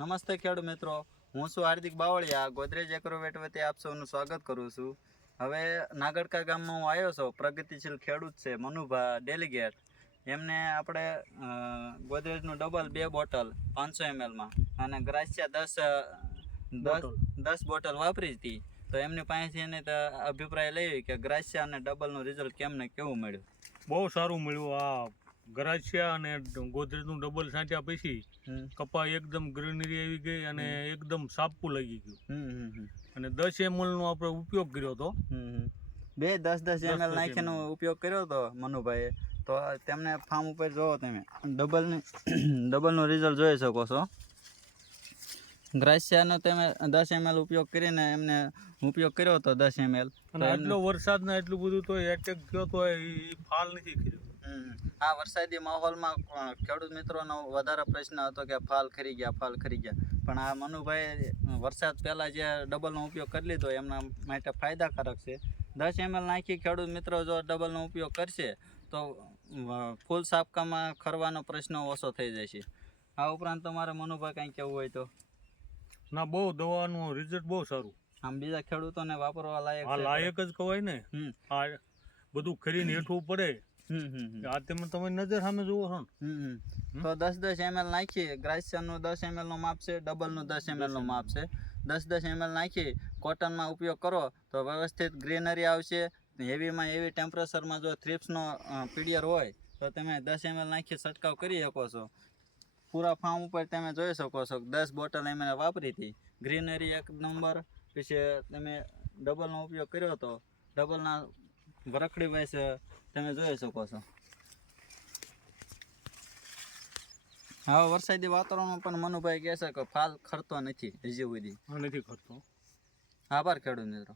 નમસ્તે ખેડૂત મિત્રો. હું છું હાર્દિક બાવળિયા. ગોદરેજ એગ્રોવેટ વતી આપ સૌનું સ્વાગત કરું છું. હવે નાગડકા ગામમાં હું આવ્યો છું. પ્રગતિશીલ ખેડૂત છે મનુભા ડેલિગેટ. એમને આપણે ગોદરેજનું ડબલ બે બોટલ પાંચસો એમએલમાં અને ગ્રાસિયા દસ દસ દસ બોટલ વાપરી હતી. તો એમની પાસેથી એને તો અભિપ્રાય લઈ કે ગ્રાસિયા અને ડબલનું રિઝલ્ટ કેમને કેવું મળ્યું? બહુ સારું મળ્યું આ ગરાસિયા અને ગોદરેજનું ડબલ સાંચ્યા પછી કપા એકદમ ગ્રીનરી આવી ગઈ અને એકદમ સાપુ લાગી ગયું. અને દસ એમએલનો આપણે ઉપયોગ કર્યો હતો. બે દસ દસ એમએલ નાખીનો ઉપયોગ કર્યો હતો મનુભાઈએ. તો તેમને ફાર્મ ઉપર જોવો તમે. ડબલની ડબલનું રિઝલ્ટ જોઈ શકો છો. ગ્રાસિયાનો તમે દસ એમએલ ઉપયોગ કરીને એમને ઉપયોગ કર્યો હતો દસ એમએલ અને આટલો વરસાદના એટલું બધું તો એટેક ગયો તો એ ફાલ નથી કર્યો. આ વરસાદી માહોલમાં ખેડૂત મિત્રોનો વધારે પ્રશ્ન હતો કે ફાલ ખરી ગયા ફાલ ખરી ગયા. પણ આ મનુભાઈ વરસાદ પહેલાં જે ડબલનો ઉપયોગ કરી લીધો એમના માટે ફાયદાકારક છે. દસ એમએલ નાખી ખેડૂત મિત્રો જો ડબલનો ઉપયોગ કરશે તો ફૂલ સાપકામાં ખરવાનો પ્રશ્ન ઓછો થઈ જશે. આ ઉપરાંત તમારે મનુભાઈ કંઈ કહેવું હોય તો? ના બહુ દવાનું રિઝલ્ટ બહુ સારું. આમ બીજા ખેડૂતોને વાપરવા લાયક લાયક જ કહેવાય ને. હમ. બધું ખરીને હેઠવું પડે. આ તમે તમે નજર સામે જુઓ છો તો દસ દસ એમએલ નાખી ગ્રાસિયનનું દસ એમએલનું માપ છે ડબલનું દસ એમએલનું માપ છે. દસ દસ એમએલ નાખી કોટનમાં ઉપયોગ કરો તો વ્યવસ્થિત ગ્રીનરી આવશે. હેવીમાં હેવી ટેમ્પરેચરમાં જો થ્રિપ્સનો પીડિયર હોય તો તમે દસ એમએલ નાખી છંટકાવ કરી શકો છો. પૂરા ફાર્મ ઉપર તમે જોઈ શકો છો દસ બોટલ એમ વાપરી હતી. ગ્રીનરી એક નંબર પછી તમે ડબલનો ઉપયોગ કર્યો હતો ડબલના વરખડી છે. તમે જોઈ શકો છો. હા વરસાદી વાતાવરણમાં પણ મનુભાઈ કહે છે કે ફાલ ખરતો નથી હજી સુધી. નથી ખરતો. આભાર ખેડૂત મિત્રો.